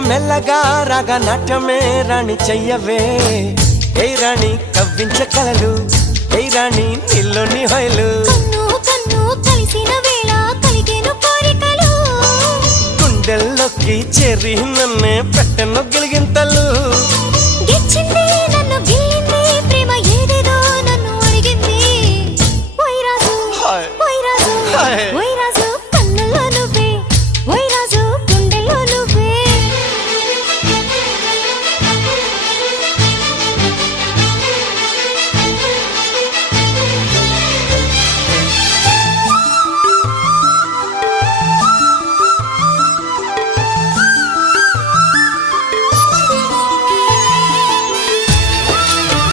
మెల్లగా రాగా నాట్యమే రాణి చెయ్యవే ఏ రాణి కవ్వించ కలలు ఏ రాణి నీలోని హొయలు కన్ను కన్ను కలిసిన వేళ కలిగేను కోరికలు గుండెల్లోకి చేరి నన్నే పెట్టను